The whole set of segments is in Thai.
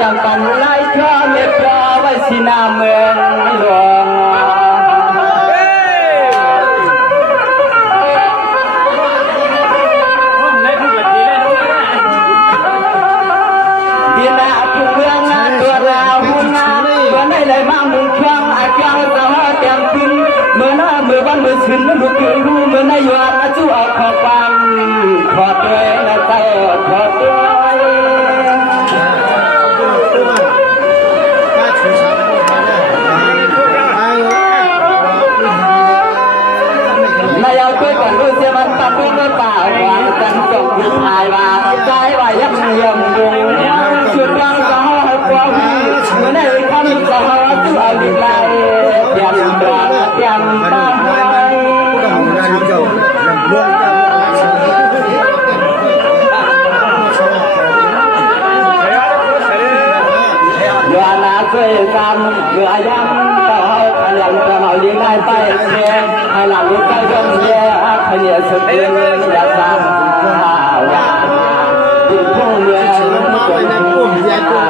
จำปันไล่ข้าเม็ดปลาไว้สินาเมืองหลวงที่นาผู้เมืองนาตัวนาหุ่นนาเมื่อได้เลยมามุ่งเครื่องอาจารย์สาวเตรียมขึ้นเมื่อหน้าเมื่อวันเมื่อคืนเมื่อคืนรู้เมื่อในยวนอาจูเอาขอความขอด้วยนะเจ้าขอด้วยมันตัดด้วยมือเปล่าหวังกันจบยุทธายว่าใจว่ายังเยี่ยมวงชุดรังสาวให้กว้างเมื่อในคำสาวตัวลิไลเตรียมตัวเตรียมตั้งไว้ยานาเคยจำเมื่อยังต่อขยันจะเอาลิไลไปเสียให้หลังลุกไปจนเสียขยันสุดเดือนอยากทำว่าดินพุ่งเมืองคนพุ่งยาตัว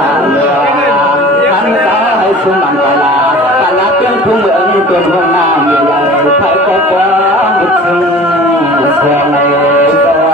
ขันสาวให้สุมันตลาตลาดเรื่องพุ่งเมืองตัวพุ่งน้ำใหญ่ไผ่ก็กว้างมุดซึ่งเสียงในตัว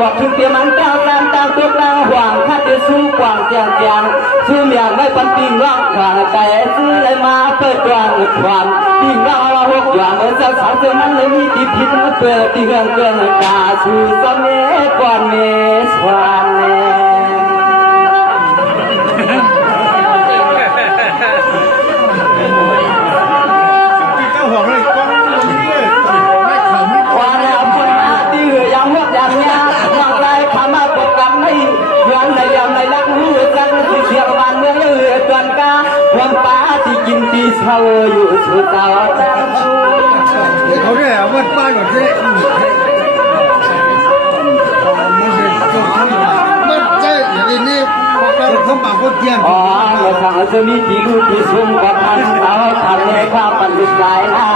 บอกถึงเตียมันก้าวตามตัวกลางห่วงข้าจะสู้กว่างเจียงสู้เมียไม่ปันปิงร่างขาแต่ซื้อเลยมาเปิดกว้างความปิงร่างเราหกอย่างเมื่อสาวเจอมันเลยมีที่พิษมาเปิดที่เรื่องเกินกาสู้สมัยก่อนเมสวานเน่ความป้าที่กินที่เช่าอยู่สุดท้ายเขาเนี่ยวัดป้าหน่อยสิมันใช่อย่างนี้เขาปากก็เทียนอ๋อเราทางจะมีที่รู้ที่สุ่มกับพันเอาทำให้ข้าปันดุจใจหน้า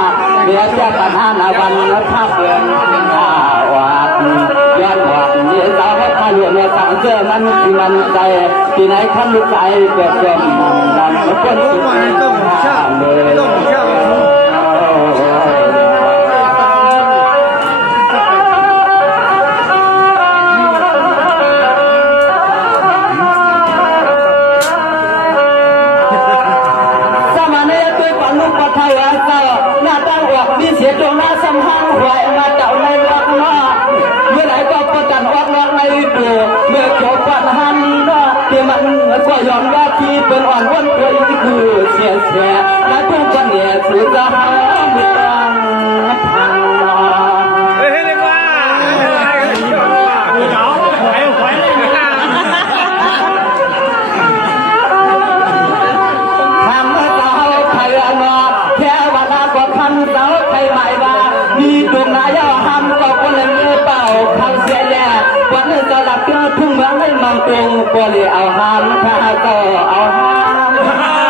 เดี๋ยวจะปัญหาหน้าวันแล้วข้าเปลืองข้าวัดย้อนวัดเดี๋ยวสาวข้าหลวงเนี่ยสั่งเจอมันที่มันใจที่ไหนข้าลูกใจเกิดจมนั่นคนสุดท้ายเลยเสียตรงหน้าสำหังไหวมาเจ้าในวัดนาเมื่อไหร่ก็ประจันออกนอกในตัวเมื่อจบปัญหานี้นะที่มันก็ยอมว่าที่เป็นอ่อนวันเคยคือเสียและทุกคนเนี่ยสุดจะหาไม่ต้องทางเฮ้ยเรียกว่าทำให้เจ้าไทยนอแค่วันละก็พันเจ้าไทยใหม่ว่ามีดวงนายทำก็คนเมื่อเป่าทางเสียแย่วันนี้จะหลับเพื่อทุ่งเมืองไม่มังตรงก็เลยเอาหามถ้าก็เอาหาม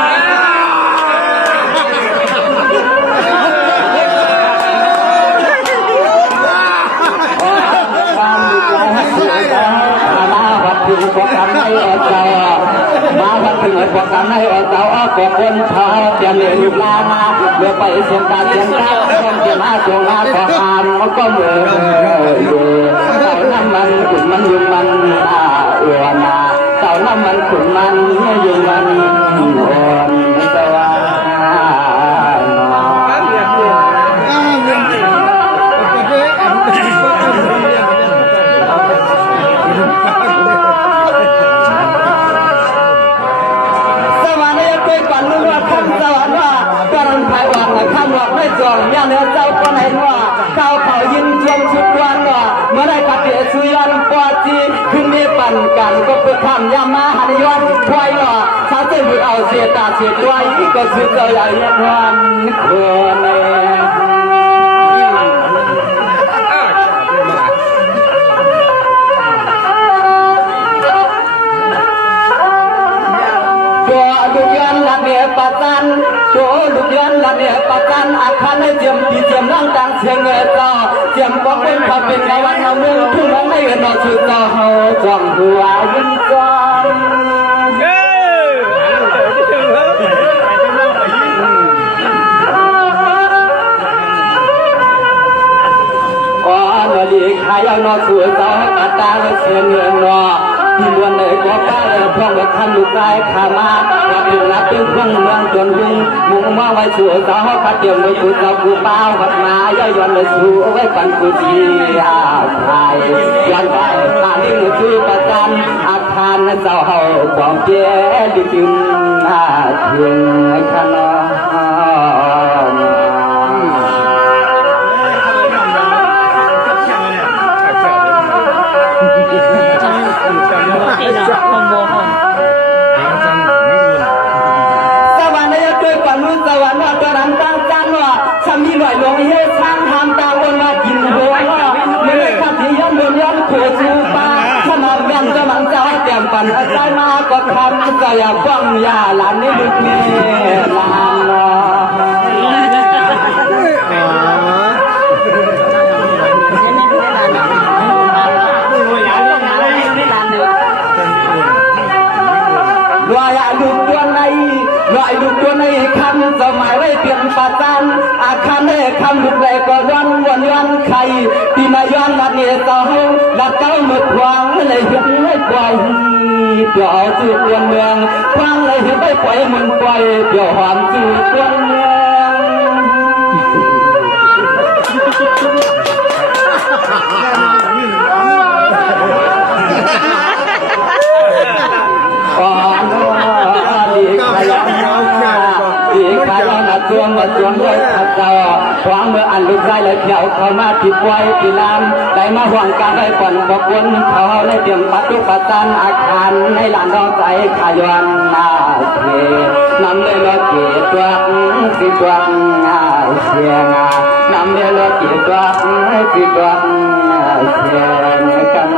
ความดีใจให้สุดมาวัดถึงกว่ากันให้เจ้ามาวัดถึงกว่ากันให้เจ้าก็คนเท้าเตรียมเลี้ยงลูกลามาเมื่อไปเสียงการเสียงก้าวคนเสียงหน้าจงหน้าขอหามมันก็เหมือนเต่าน้ำมันขุนมันยุงมันอ้วนเต่าน้ำมันขุนมันยุงมันอ่อนสว่างข้ามหลอกไม่จองย่าเนื้อเจ้าคนไหนว่าเจ้าเขายินชวนชุด ปันกันก็เพื่อคำยามาหันย้อนควายหล่อถ้าเจ้าบุญเอาเสียตาเสียตัวอีกก็คือเจ้าใหญ่ยันวันคนเองลูกยันละเนียปัจจันโตลูกยันละเนียปัจจันอาคารในเจียมที่เจียมร่างต่างเสียงเงยต่อเจียมก็เป็นขับเป็นไงวันเอาเมืองทุ่งนั้นไม่เห็นนอสุดต่อเฮาจอมหัวยิงจอมอ๋อนอดีขายนอสุดต่ออาตาเสียงเงินนอที่วันไหนก็ป้าเลยพร้อมกับคันลูกชายขามาว่าเป็นรักเป็นเครื่องเมืองจนยุ่งมุ่งมาไว้สู่สาวขัดเตรียมไว้สู่สาวกูเป้าขัดมาย่อยยันเลยสู่ไว้ปันกูจีอาไทยยันไปตาลิ้นชื่อประจันอาคารนั้นเจ้าเฮาบอกเจ้ดิจึงอาเทียงขนมสวรรค์เนี่ยด้วยความรู้สวรรค์ว่าตัวนั้นตั้งจันว่าถ้ามีหน่วยลงให้ช่างทำตามคนมากินหัวว่าเมื่อขับที่ย้อนบนย้อนโขจูปาขนาดแม่นจะมันจะเตรียมปันใจมาก็ทำก็อย่าบ้องอย่าหลานนี่ลูกนี่ลานเนาะรอยลูกตัวในรอยลูกตัวในคำสมัยไว้เปลี่ยนปัจจันอาคารได้คำลูกแรกก็ย้อนวนย้อนไข่ที่มาย้อนลัดเนี่ยเจ้าลัดเก้าหมึกควางเลยเห็นไม่ปล่อยเดี๋ยวเอาสู่ตัวเมืองควางเลยเห็นไม่ปล่อยมันปล่อยเดี๋ยวหอมสู่ตัวเมืองจวงมาจวงด้วยขัดเจ้าขวางเมื่ออันลูกได้เลยเที่ยวเข้ามาติดไว้ที่ลานได้มาห่วงการได้ก่อนบอกวนเขาในเตรียมปัจจุปัจจันอาคารในลานดอกใจขายอนนาเทนำเลยละเกียรตัวสิตัวเสียงนำเลยละเกียรตัวสิตัวเสียงกัน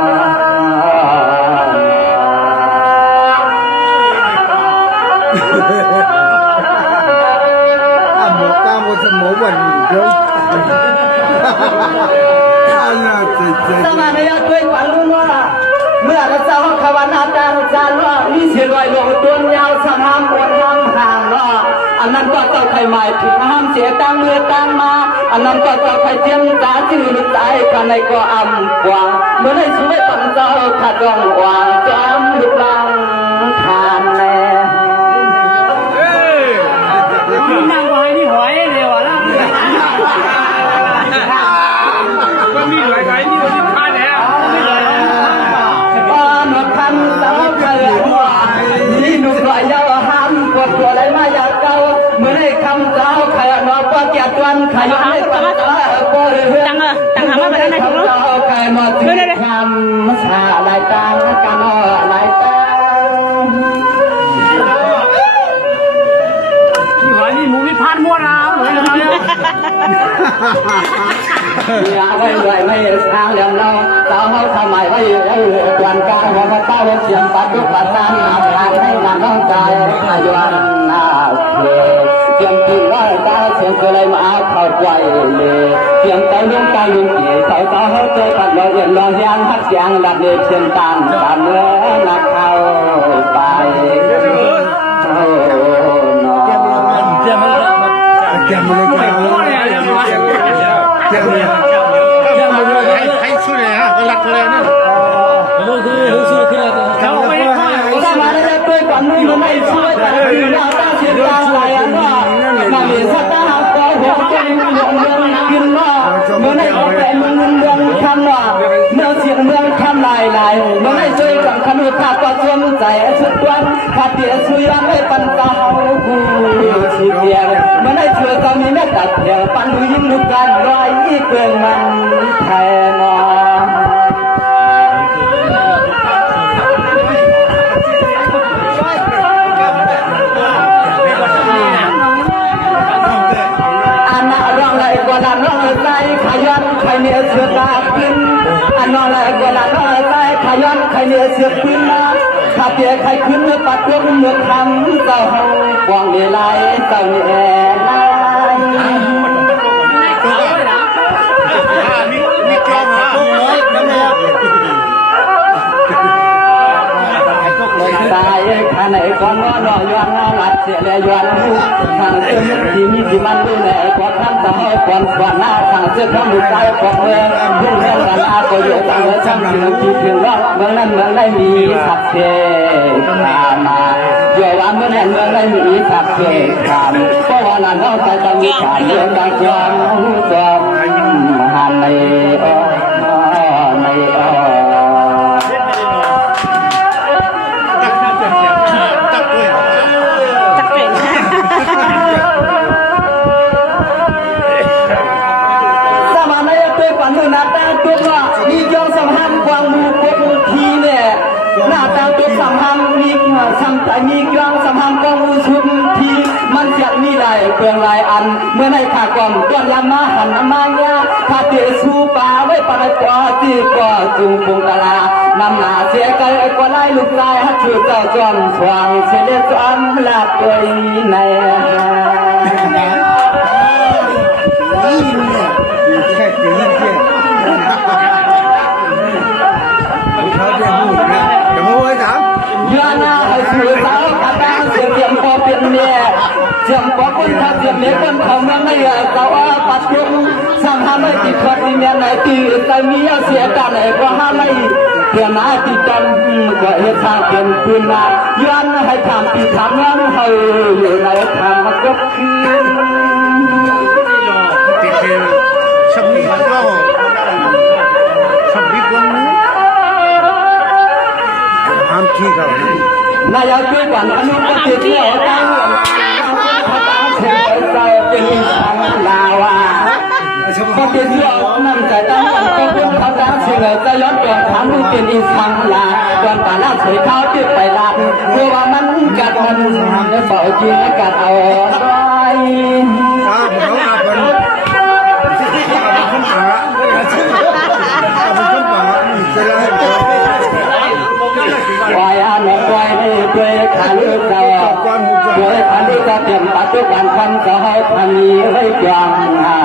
หมูวันเดียวสมาในยักษ์ด้วยฝันรู้ว่าเมื่อเราเจ้าขวัญอาจารย์จานว่ามีเสียงลอยลงตัวยาวสามห้ามปวดห้ามห่างเนาะอันนั้นก็เจ้าไข่หมายถึงห้ามเสียตังเมื่อตังมาอันนั้นก็เจ้าไข่เทียมตาจืดใจกันในก็อ่ำกว่าเมื่อได้ช่วยปัญเจ้าขัดรองวางจอมลุกลังทานแน่นั่งไว้นี่หอยเลยวะล่ะก็มีหลายไก่นี่ก็มีพาแล้วนวดคำสาวเกลือหัวนี่หนุ่มลอยยาวห้ามกดตัวอะไรมาอยากเก่าเมื่อได้คำสาวขยันนวดก็เกียรติวันขยันให้ปัญญาโปรเฮือนตั้งหามาเป็นอะไรถูกไหมใครมาถึงคำสาลายตากันลายตานี่หมูมีพานมั่วนะเลยนะอยากให้ด้วยไม่ทางเหลี่ยมเราสาวเขาทำไมไว้วันกลางหัวมาเต้าเสียงปัดทุกปัดตามอาบานให้งานต้องใจขยันนาเสียงกินร้อยตาเสียงอะไรมาเข้าใจเลยเสียงใจลุ่มใจลุ่มจีเขาเขาเจอกันเราเรียนเราเรียนทักเสียงหลับเด็กเสียงตามตามเนื้อหนักเข้าไปแกมเลยแกมเลยให้ช่วยฮะก็รักเลยนะเขาไม่ได้ฆ่าสมาได้ด้วยความนุ่มไม่ช่วยแต่คือเราตั้งเสียงตาไหลว่านามีสัตตาก็หัวใจมันหลงเรื่องกินว่าเมื่อได้ขอแต่เมืองเมืองคำว่าเมื่อเสียงเมืองคำลายลายเมื่อได้ช่วยกับขนุนขาดก็ชวนใจสุดวันขาดเดียช่วยยังไม่ปันตาหูสุดเดียวเมื่อได้ช่วยก็มีแม่ตัดเดียวปันดูยิ้มลูกกันรอยอีกเกินมันแทน เนี่ยเสือกาปินอันนอนแล้วก็ละนอนใต้ขย้อนใครเนี่ยเสือปินนะถ้าเปียใครขึ้นเมื่อปัดตัวเมื่อทำเจ้าห้องวางเวลาเจ้าเนี่ยนาย มีกล้องนะ ตายข้าไหนก่อนนอนย้อนหลับเสียเลยย้อนหูทางเสื้อที่มีที่มันดูแลกว่าท่านจะให้ความสวรรค์หน้าทางเสื้อข้ามดูใจของเมืองยุ่งเรื่องกันอาก็อยู่ทางเมื่อช่างถึงที่ถึงรอบเมืองนั้นเมืองได้มีสักเทขามาเดี๋ยววันเมื่อนั้นเมืองได้มีสักเทขามเพราะว่านั้นเราใจต้องมีการเรื่องการย้อนจอมหันในในมีจงสัมพันธ์ความมูกมูทีเนี่ยหน้าตาตัวสัมพันธ์มีสัมแต่มีจงสัมพันธ์ความมูชุมทีมันจะมีหลายเปลืองหลายอันเมื่อในขากล่อมต้นยามาหันน้ำมันยาถ้าเตะสูป่าไว้ปะกอตีก็จุงปงตลานำหน้าเสียกันก็ไล่ลูกชายฮัชื่อเจ้าจอมสว่างเสด็จจอมลาตัวในแค่ตีนแค่เขาเรียกลูกนะจะมาไว้ถาม ยานาให้สื่อสาวกระตาเสียงเสียงพอเป็นเมียเสียงพอคนทักเสียงเมียคนเขาเมืองไม่เสาวปัดยุงสั่งห้ามไม่ติดขัดเมียไหนตีแต่เมียเสียกันไหนก็ห้ามไม่เกี่ยนาติดกันก็เหตุทางเป็นปืนมาย้อนให้ทำตีทำนั้นให้อยู่ในทางมันก็คือ ติดเกมชับนี่ก็ชับบิ๊กวันนี้ห้ามขี้เขา นายกช่วยก่อนอนุปฏิเที่ยวตั้งพระตาเฉยเจ้าเป็นสังลาวาปฏิเที่ยวนำใจตั้งกันก็เพื่อพระตาเฉยจะย้อนก่อนถามดูเป็นอีสังลาก่อนป่าหน้าเฉยเข้าที่ไปลาเพื่อว่ามันกัดมันจะเฝ้ากินและกัดเอาไป เขาอาบมันขึ้นป่าขึ้นป่าจะได้ วายอันนั้นวายนี่ด้วยขันเจ้าด้วยขันที่จะเตรียมปัจจุบันคำสอยขันนี้ไว้กลางหา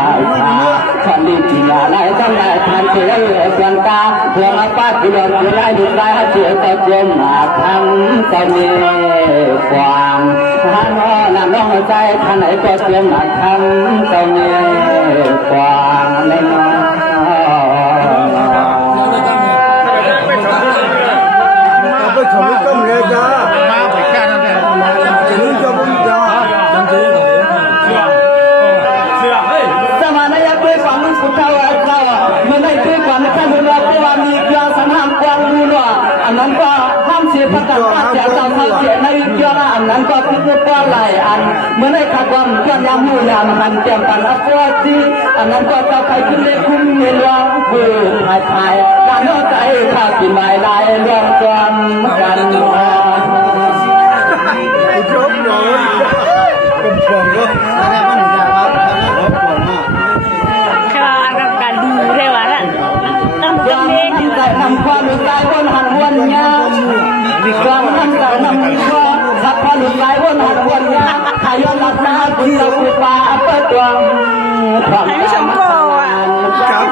ขันนี้ที่ละลายทั้งหลายขันที่ละเหลือส่วนตาพวงอาป้าที่เราที่ได้ดูได้เสียแต่เจมมาทำตอนนี้ความท่านน้องใจท่านไหนก็เตรียมมาทำตอนนี้ความในน้องไปถอยต้นเลยจ้า มาไปแค่นั้นแหละ จะรู้จะบุญจ้า สมานยักษ์ด้วยความรู้สึกเราเมื่อได้ด้วยความท่านรู้ว่าผู้ว่ามีเกียรติสังหารความรู้ว่าอันนั้นก็ห้ามเสียประกันว่าเสียเจ้าเสียในเกียรติอันนั้นก็คือว่าหลายอันเมื่อได้ขัดความย้อนยามหูยามหันเตรียมกันอัปวัติอันนั้นก็จะไปขึ้นเลคุ้มเมลองผู้หายชายการน้อใจข้ากินไม่ได้เรื่องความกัน จบเลยเป็นฟองก็อะไรมันอยากว่าทำให้รบกวนมาก kalau akan kadu lewat kan ยังที่ใจนำความรู้ใจวนหันวนยาความทั้งใจนำความสักความรู้ใจวนหันวนยาหายอนหลับนาคุณเราคุยปาเปิดดวง Ini sempo nggak tahu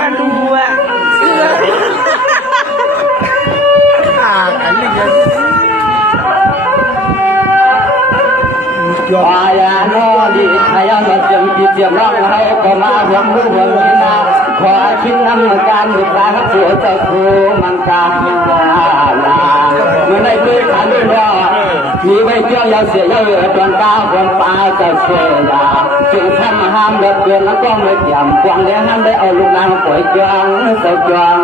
kan dua อันนี้ก็ วายาโนดีหายอนเสียงปีเสียงร้องเราก็มาหวงรู้หวงวินาขอคิดนำการบุตรเสียเจ้าครูมันกาลาเมื่อในด้วยขันด้วยว่ามีไว้เที่ยวยาเสียเยอะจนตาคนปาจะเสียยาจึงทำห้ามเดือดเดือนแล้วก็ไม่เกี่ยมกวางเลี้ยงห้ามได้เอาลูกนางป่วยจวงเสจวง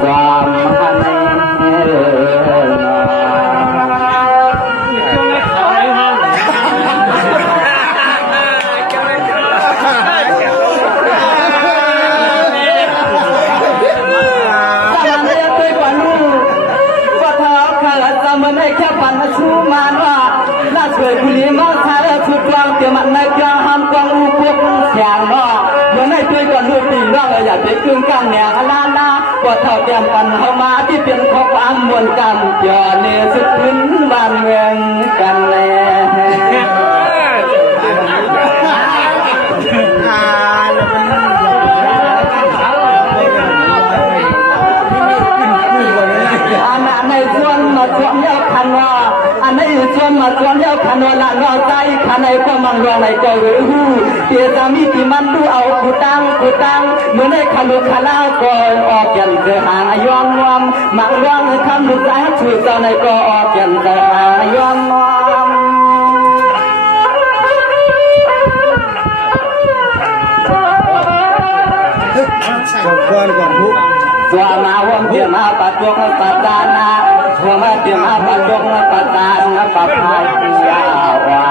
ความหันชูมันว่าน่าสวยผู้นี้มาใช้ชุดวางเกี่ยวมันในกลางห้ามกองอุปกรณ์เสียงเนาะเมื่อในตัวก่อนลูกตีน้องเลยอยาก ติดกึ่งกลางเนี่ยลาลาก็เท่าเทียมกันเข้ามาที่เป็นข้อความมวลกรรมย่อเนสุดพื้นบ้านเมืองกันแลอันในส่วนมาส่วนเดียวกันว่าอันในส่วนมาส่วนเดียวกันว่าละเราใจขันในความมังรองในก็รู้เตียสามีที่มันดูเอากูตั้งเมื่อในขลุขลาก็ออกยันเสือหางย้อนวมมังรองคำลูกสาวชูเจ้าในก็ออกยันเสือหางย้อนวมจบก่อนก่อนทุกส่วนมาวงเตียมาปัดวงปัดตานาส่วนมาเตียมาปัดวงปัดตานาปัดพายยาวา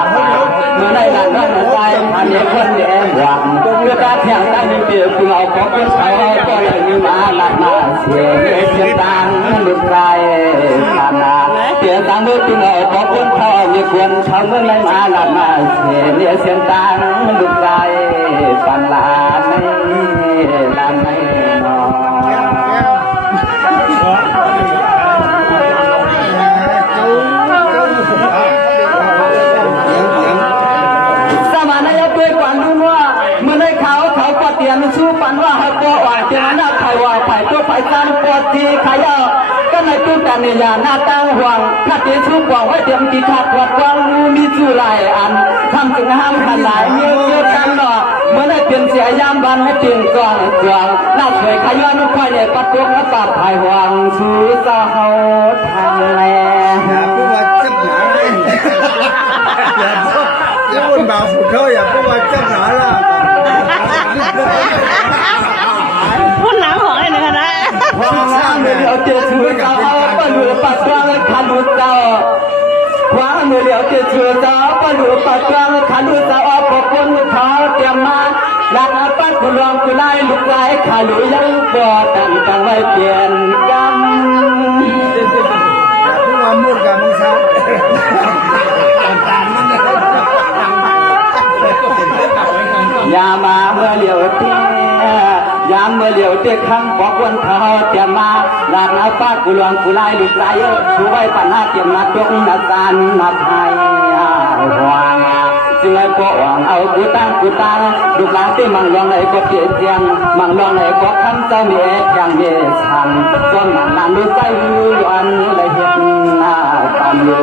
เมื่อในหลังนั้นใจอันนี้คนเดียวหวังเมื่อตาเพียงตาไม่เปลี่ยนคุณเอาของเป็นเขาก็เลยมีมาหลักมาเสียเสียตังลุกไรขนาดเสียตังเมื่อคุณเอาของเป็นเขามีควรเขาเมื่อไรมาหลักมาเสียเสียตังลุกไรปันลาไม่ลาไม่นอสมานายเปิดกวนดูว่าเมื่อในเขาก็เตียนสู้ปันว่าให้ตัวอ่อนเจ้าหน้าไทยวายไทยตัวไฟสั้นปวดทีขยะก็ในตู้แต่ในยาหน้าตั้งห่วงถ้าเตี้ยสู้กว่าไว้เตรียมกีขาดวัดวางมีสู้หลายอันทำจึงห้ามขนายเยอะกันหนอเมื่อได้เปลี่ยนเสียยามบันให้จริงก่อนกลางน่าสวยขย้อนควายเนี่ยปัดตัวและปาดไทยหวังสู้สาวทางแลอย่าพูดว่าจับหนาเลยอย่าพูดบ่าวฝุ่นเขาอย่าพูดว่าจับหนาละ พูดหนังของไอ้นี่นะความงามเดียวเจอชูเจ้าเอาปะหลุดปัดกลางขันหลุดเจ้าความเดียวเจอชูเจ้าปะหลุดปัดกลางขันหลุดเจ้าเอาปกคนเขาเตรียมมาหลักปัดกุลองกุไลลูกไล่ขาลุยังบ่ตั้งกันไว้เปลี่ยนกันอย่าพูดว่ามุ่งกับมึงซะอย่ามาเมื่อเลี้ยวเตี้ยยามเมื่อเลี้ยวเตี้ยข้างบอกวันเขาเตรียมมาหลักปัดกุลองกุไลลูกไล่ชูไว้ปัญหาเตรียมมาจงนัดการนัดให้หวังจึงไอ้พวกหวังเอากูตั้งลูกหลานที่มังลองไหนก็เจียงมังลองไหนก็คำเจ้าเมียอย่างเมียชันส่วนหลานดูใจอยู่อันเลยเห็นหน้าตามอยู่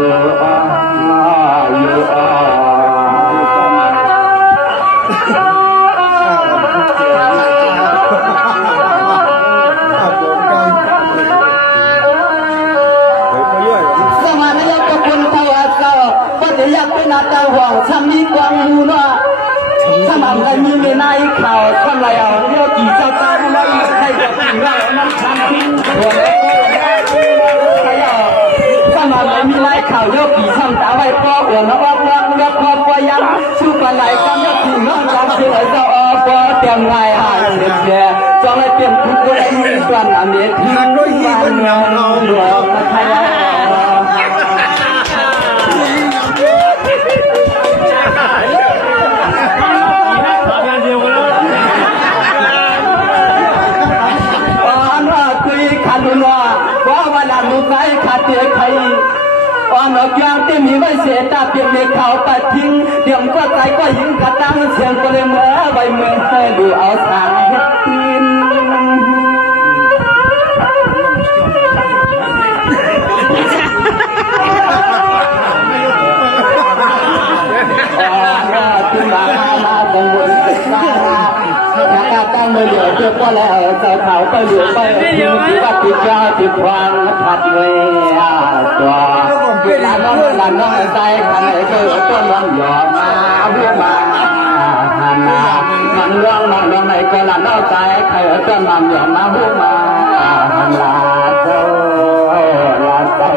สมานายกคุณทวารเจ้าปฏิยัติเป็นอาจารย์หวังช้ำมีความมูลว่าสมานายมีในข่าวทำไรเอาเรื่องกี่เจ้าตาไม่ให้กับผู้ว่ามันช้ำทิ้งหัวเล็กใครเอาสมานายมีในข่าวเรื่องกี่ช้ำตาไว้พ่อหัวน้องว่าเรื่องครอบครัวยังสู้กันไหลกันยกถึงน้องเราเชื่อเจ้าพ่อเตรียมไงหายเสียจองเลยเตรียมทุกคนมีส่วนอเมริกาบ้านเมืองหลวงไทยลูกไก่ขาดเตี้ยไข่อ่อนออกยางที่มีไว้เสียตาเปลี่ยนในเขาปัดทิ้งเดี๋ยวก็ใจก็ยิงกระตังเสียงก็เลยเมื่อใบเมืองให้ดูเอาสางเฮ็ดกินขึ้นมาตรงบนตึกบ้านตั้งมือเหลียวเจ้าก็แล้วเจ้าเขาก็เหลียวไปที่วัดที่เจ้าที่ควางผัดเวียตัวเวลาน้องใจขันไอ้เจ้าต้นวันหย่อมาหัวมาหันมามันร้องในก็ละน้องใจใครต้นมันหย่อมาหัวมาหันลาเจ้าลาเจ้า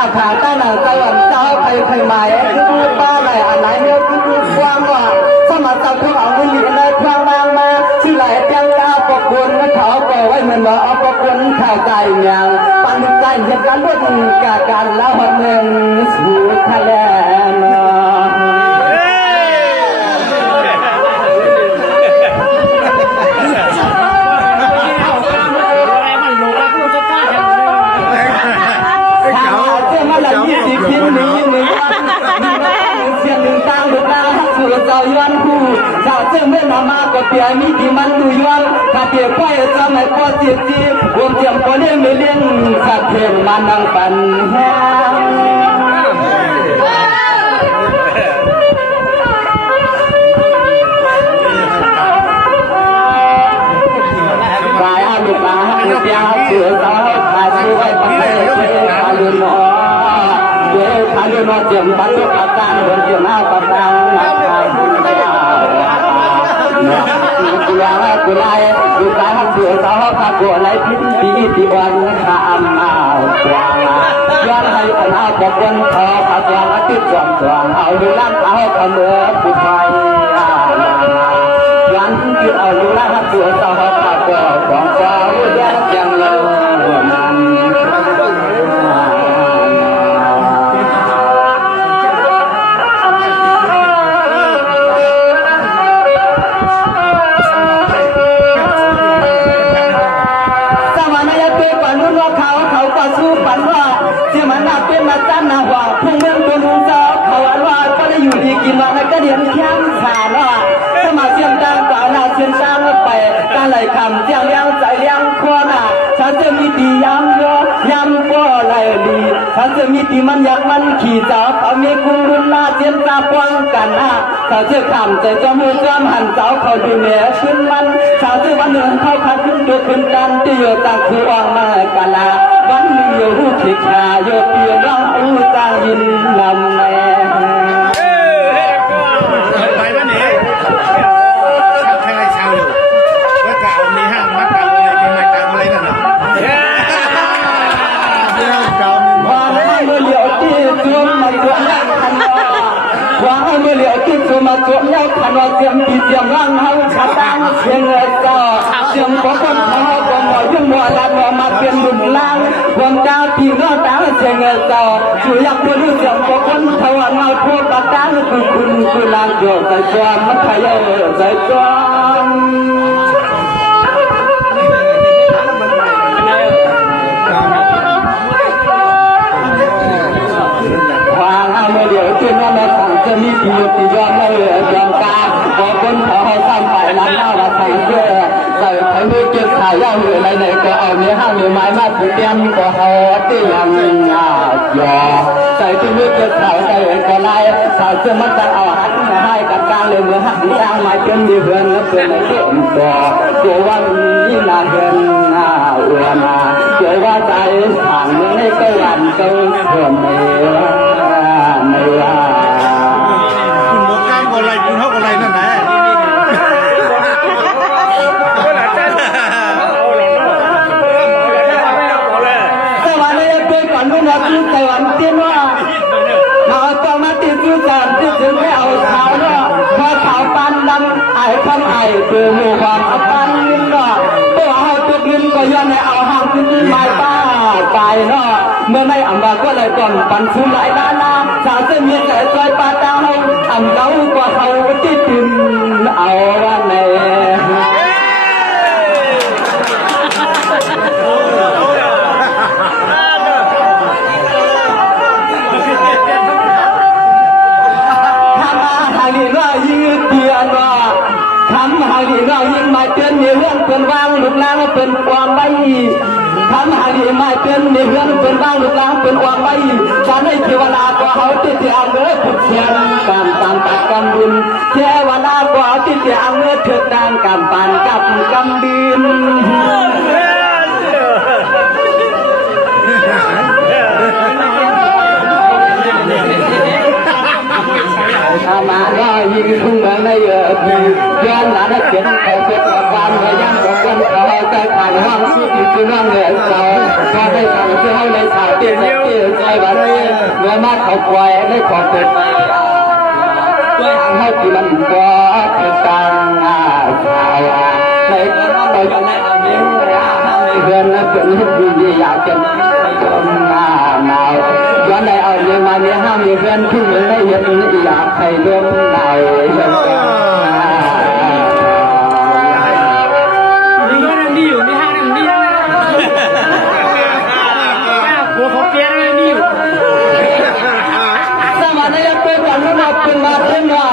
อาขาใต้หนังตะวันเจ้าใครหมายคือป้าไหนอันไหนเนี่ยคือความว่าสมัครเจ้าผู้เอาเงินเหรียญได้ความ ยังปันใจเหตุการณ์ล้วนกาการแล้ววันหนึ่งสู่ทะเลนก็เปียมีที่มันดูย้อนถ้าเปียไฟจะไม่พอเสียจีรวมเจียมก็เลี้ยงไม่เลี้ยงสัตว์เพียงมันนั่งปันแห้งายอาลูกหลานเปียเสือสาวขาดช่วยปังเลยขาลุนอเดี๋ยวขาลุนอเจียมปันลูกอาจารย์เดินเจียมหน้าปังดังกุลากุลายกุลาเสือสาวขาบัวไหลพิษปีติวันข้ามเอากวางย้อนให้คนเอาบอกวันทอขาสว่างอาทิตย์สว่างเอาลูล้านเอาขมือผู้ไฟย้อนที่เอาลูล้านเสือสาวขาบัวของฟ้าแยกยังเลยมันเขาก็สู้ฝันว่าเสียมันน่าเป็นมาจันนาว่าพุ่งเมืองตัวนุ่งสาวเขาอันว่าก็ได้อยู่ดีกินว่าก็เดียนแข้งขาดว่าสมาเสียงดังกว่าหน้าเสียงดังไปการไหลคำเสียงเลี้ยงใจเลี้ยงคอน่ะฉันจะมีตีย้ำเยอะย้ำก็ไหลดีฉันจะมีตีมันอยากมันขี่เจ้าเขามีกุรุณาเสียงตาปวงกันนะเขาเชื่อคำใจจมูกจำหันเจ้าเขาดูเหนือขึ้นมันชาวที่วันหนึ่งเขาขัดขึ้นตัวขึ้นกันที่อยู่ต่างคู่อ่างมากันละวันนี้อยู่ที่ขาโยเปียน้องอู้ตายินลำแม่ไปวันนี้ชักใครชาวอยู่ว่าจะเอามีห้างมัดกันอะไรเป็นรายการอะไรกันเนาะความเมื่อเหลียวที่จุ่มมาจุ่มยักขันความเมื่อเหลียวที่จุ่มมาจุ่มยักขันว่าเสียงปีเสียงร่างเฮาขาตั้งเสียงเงินก็เสียงของคนเขาก็หมอยุ่งมัวดันว่ามาเป็นดุนล่างความดาวปีนอตาเสียงเงินก็ช่วยยักษ์รู้เสียงของคนเขาว่าเงาทั่วปากตั้งคือคุณคือลางโยกใจจอมมันขยันใจจอมเมื่อเดี๋ยวขึ้นว่าแม่สั่งจะมีที่อยู่ที่ยอมไม่เหลือยอมกาพอคนเขาให้ซ้ำไปร้านหน้าว่าสั่งเชื่อใส่ไข่มือเก็บขายย่างเหลืออะไรก็เอาเนื้อห้างเนื้อไม้มาผูกเตรียมก็เขาตียังยอใส่ที่มือเก็บขายใส่ก็ไล่ใส่เสื้อมันจะเอาหันให้กับการเลยเมื่อหักยางไม้เป็นดีเพื่อนแล้วเป็นในเก็บตัววันนี้นาเห็นอ้วนเจอว่าใจสั่งในก็วันก็เพื่อนเนื้อไม่ว่าคุณหมอกลางก็ไรคุณเท่าก็ไรนั่นแหละแต่วันนี้เป็นก่อนลูกนักลูกแต่วันเตี้ยว่าเราต้องมาติดอยู่กันที่ถึงไม่เอาเท้าเนาะพอเท้าปันดำไอ้คำไอ้คือหมู่ความเอาปันนินเนาะตัวเอาตัวกินก็ย้อนในเอาห้างที่ไม้ป้าไปเนาะเมื่อไม่อ่ำว่าก็เลยก่อนปันชุนหลายล้านล้านสาวเส้นเมียแต่ซอยปาตาเฮาอ่ำเล้ากว่าเขาที่ตินเอาวันไหนทำหาลีน้อยยืดเดียนว่าทำหาลีน้อยยิ่งมาเตือนในเรื่องเป็นวางลูกน้ำเป็นความไม่ทำหาลีมาเตือนในเรื่องเป็นวางลูกน้ำเป็นความไม่ฉันให้เทวดาก็เขาติดเตียงเมื่อผุดเชียงกำตามปากกำบุญเทวดาก็เขาติดเตียงเมื่อเถิดดังกำปานกับกำดินมาก็ยิงทุ่งเมืองในย้อนหลังให้เขียนเขาเกิดความพยายามของคนเขาใจผ่านห้องที่ติดอยู่น้องเหนือเขาก็ได้ทำเพื่อให้ในชาวเตี้ยใจวันนี้เมื่อมาเขาปล่อยได้ขอเกิดไปด้วยทางให้ที่มันก็เป็นการชาวในก็น้องเราจะได้เอาเลี้ยงทำในห พื่อนนะเพื่อนดีอยากจะจมหน้าหนาวย้อนได้เอาเรื่องมาเนี่ยห้ามมีเพื่อนที่ไม่เห็นอยากให้ร่วมไหนมีก็นั่งดีอยู่มีห้างนั่งดีนะหัวเขาเปียกนั่งดีอยู่สมัยนี้เป็นวันรุ่งเป็นมาเช่นว่า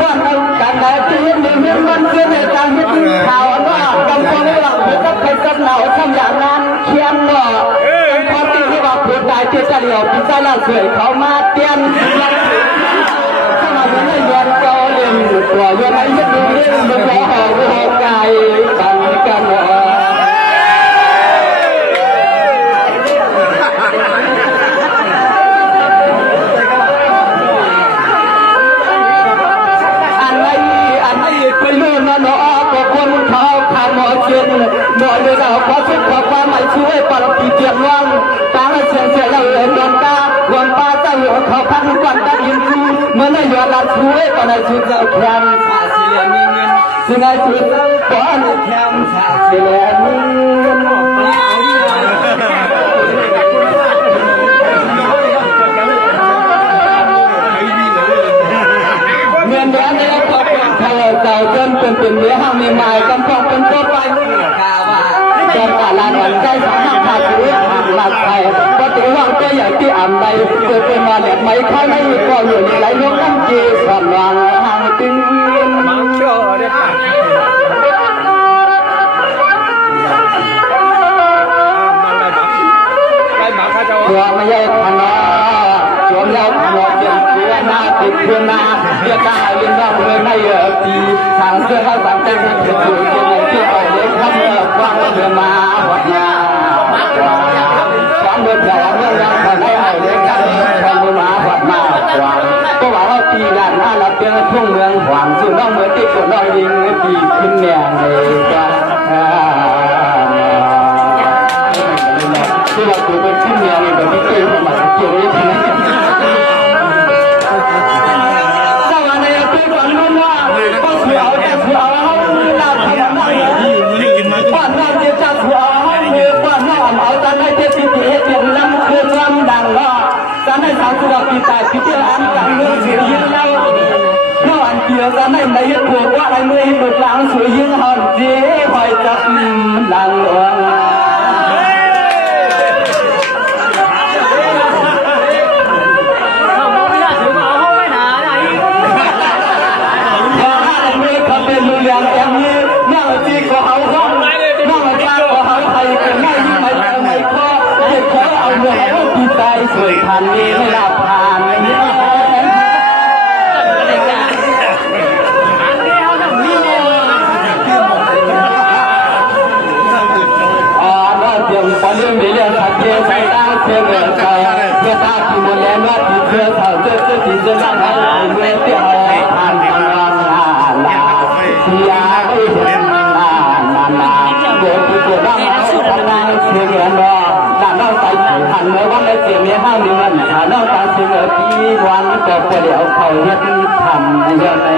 วันเอาการไหนที่เห็นมีมันเกิดในการที่ข่าวว่ากำลังหลังเพื่อจะไปกำเนาทำอย่างนั้นเขียนว่าพอที่ว่าผู้ตายเจ้าเดียวพิจารณาสวยเขามาเตียนสมัยนี้ย้อนเก่าเล่นตัวย้อนไอ้ยันดูเรื่องมันร้องหัวใจกันหมอเลยเราขอสุขขอความหมายช่วยปลดที่เจียงว่างตาเสียงเสียเราเลยโดนตาวันป้าเจ้าหัวเขาพันวันตายินคูเมื่อไม่ยอมรับช่วยตอนนั้นชุดเจ้าแคมสาสีเหลืองมีเงินสิ่งไหนชุดเจ้าตอนแคมสาสีเหลืองมีเงินเงินเดือนนี้ก็เป็นเธอเจ้าจนเป็นเนื้อห้างมีหมายกำพองเป็นตัวไปเจ้าตาลานวันใจสามารถขาดชีวิตหากหลักไปก็ถือว่าก็ใหญ่ที่อ่ำใดเกิดเป็นมาเนี่ยไม่ค่อยไม่ก็อยู่ในไหลลงน้ำจีความวางห่างตึงมังโชได้ปะตัวไม่ใช่ขนอสวมแล้วขนอเปลี่ยนเสื้อหน้าติดเสื้อหน้าเสื้อตาลินบ้างเลยไม่เยอะปีทางเสื้อเขาสั่งเต้นให้ถูกถูกที่เอาเล็กทำเลิกฟังเสื้อมาวัดนาฟังเดินแถวเมื่อยังทำให้เอาเล็กทำมาวัดนาวังก็ว่าเราปีด้านหน้าเราเป็นทุ่งเมืองหวังสุดน้องเหมือนที่คนน้อยยิงปีขึ้นแนวเลยจ้าที่เราตัวเป็นขึ้นแนวนี่แบบนี้เองมันเกี่ยวกับที่สวัสดีทุกคนรุ่นว่าก็เสือแต่เสือเขาเราทำได้ก่อนเราจะจับเสือเขาเมื่อก่อนเราเอาตอนให้เจ็บปีเจ็บลำคืนลำดังว่าตอนให้สาวตัวปีตายปีเจ้าอันดังเรื่องเสียยิ่งเราเมื่อวันเดียวตอนให้ในยึดถูกว่าไอ้เมื่อให้หลุดหลังสวยยิ่งหอนเจ๊คอยจับหลังอ่อนอย่างอย่างนี้นั่งจีก็เอาห้องนั่งจ้าก็เอาไทยก็ไม่ยิ่งไม่พอเด็กเขาเอาเงินเอาปีใจสวยพันนี้ไม่รับผ่านนี้เราเตรียมปลื้มเรื่องสัตย์เชื่อใจตั้งเชื่อเงินใจเพื่อตาที่มันแรงว่าที่เชื่อเท่าเชื่อที่จะนั่งให้เมื่อเที่ยวผ่านทางยาไม่เห็นนาเดี๋ยวที่จะร่างเอาทำงานเสียเงินรอด้านนอกใจหันเมื่อวันได้เสียเมียห้าเดือนถ้านอกตาเสียที่วันก็เดี๋ยวเขาเฮ็ดทำเรื่องใน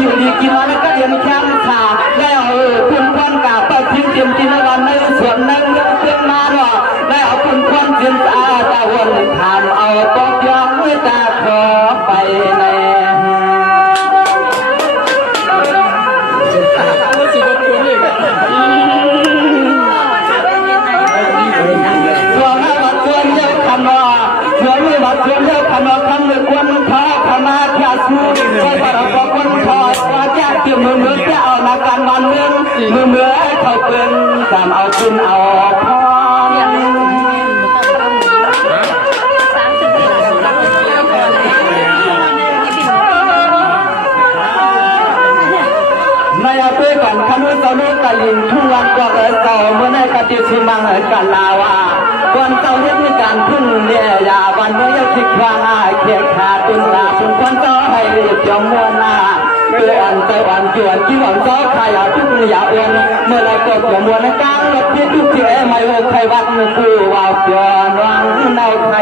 อยู่ดีกินมาแล้วก็เรียนแคมป์ขาแล้วคุณควันกับป้าทิ้งเตรียมกินวันในส่วนนั้นเพื่อนมาหรอแล้วคุณควันเตรียมตาตะวันทำเอาตอกย้อมด้วยตาขอไปในส่วนนั้นวัดส่วนเยอะขนอส่วนนี้วัดส่วนเยอะขนอคำหนึ่งวันท้าขมาแค่สู้ใช่ปะเราก็คนคอยว่าแจ้งเกี่ยวมือจะเอานักการวันเมืองมือเขาเป็นตามเอาขึ้นเอาพร้อมในอาเปกันขนุนตนุตะลินทุกวันก็เก่าเมื่อในกติสิมังกันลาวาก่อนเจ้าเฮ็ดในการพึ่งเนี่ยยาไว้ านเมื่อคิดว่าเขียนขาดตุนตาคุณคนก็ให้จอมมัวนาตัวอ่อนใจอ่อนจวนที่หวังซ้อขายาทุกอยาเอื้อนเมื่อไรก็จอมมัวในกลางรถที่ทุกเสียไม่ว่าใครวัดมือคือว่าจอนวังเนาใคร